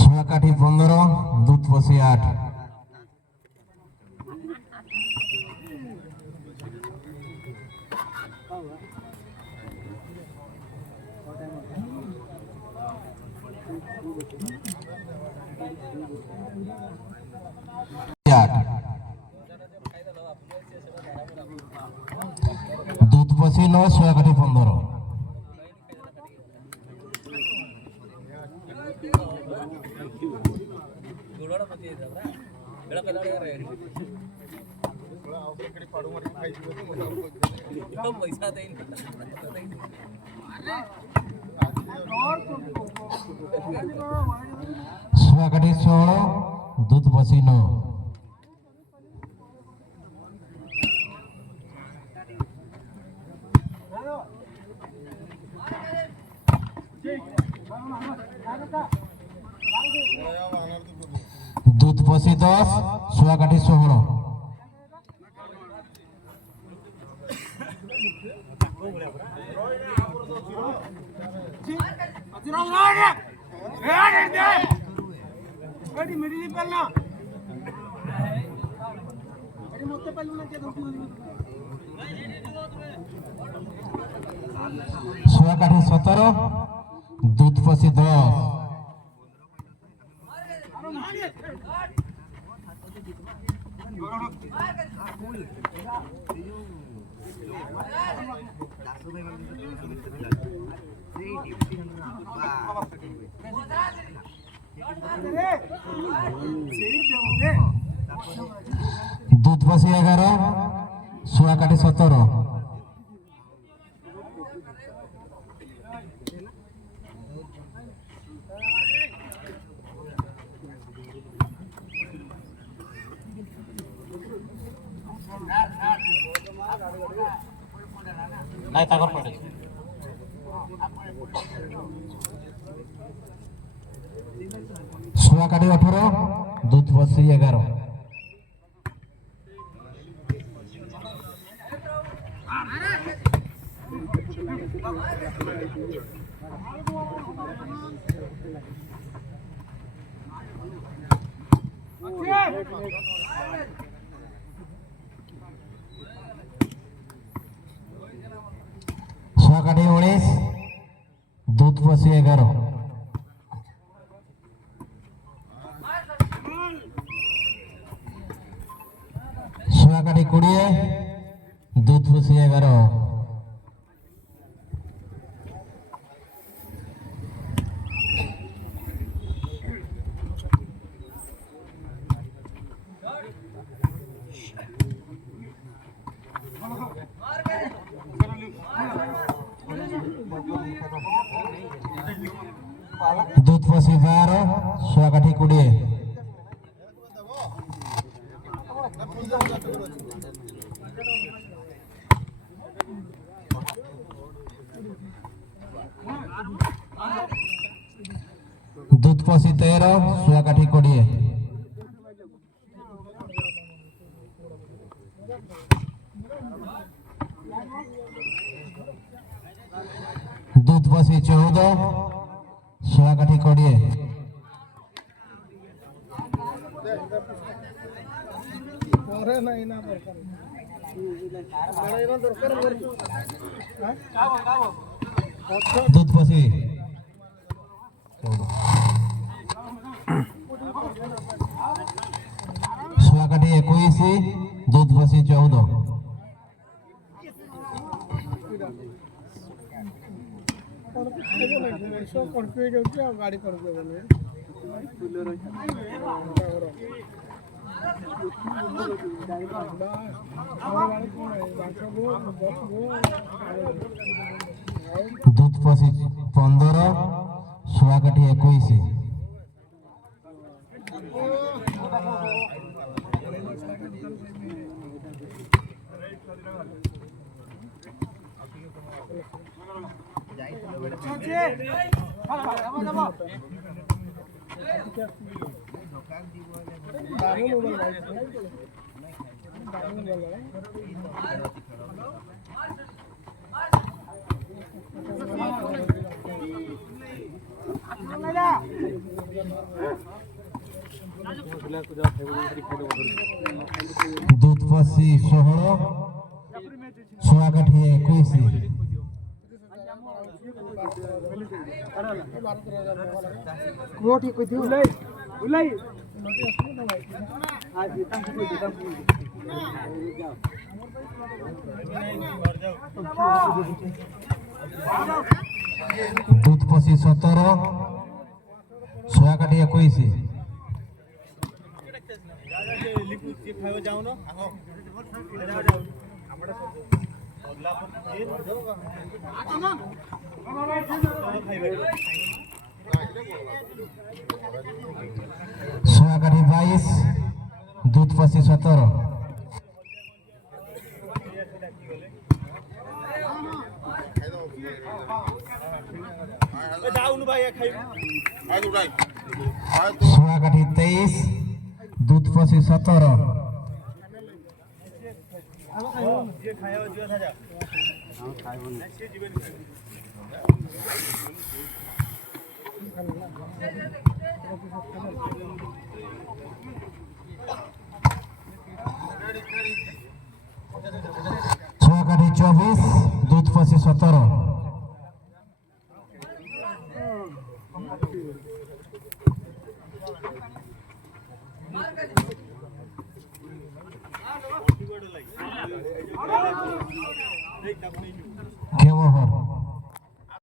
সোয়াকাঠি 15, দুধপসি 8। দুধপসি 9, সোয়াকাঠি 15। সোয়াকাঠি 16, দুধপসি 9। দুধপসি 10, সোয়াকাঠি 16। সোয়াকাঠি 17, দুধপসি 10। দুধপসি 11, সোয়াকাঠি 17। নাই তাকর পড়ে সোয়াকাঠি 18, দুধপসি 11। সোয়াকাঠি 19, দুধপসি 11। সোয়াকাঠি 20, দুধপসি 11। দুধপসি 12, সোয়াকাঠি 20। দুধপসি 13, সোয়াকাঠি 20। দুধপসি 14, সোয়াকাঠি 20। দুধপসি সোয়াকাঠি 21, দুধপসি 14। गाड़ी कर দুধপসি 15, সোয়াকাঠি 21। ଶୁଆକାଠି 21 କୋଉଠି କହିଥିବ ଉଲାଇ ଦୁଧପସି 17 ଶୁଆକାଠି 21 ଶୁଆକାଠି 22 ଦୁଧପସି 17 ଶୁଆକାଠି 23 ଦୁଧପସି 17 ଶୁଆକାଠି 24 ଦୁଧପସି 17 কেমন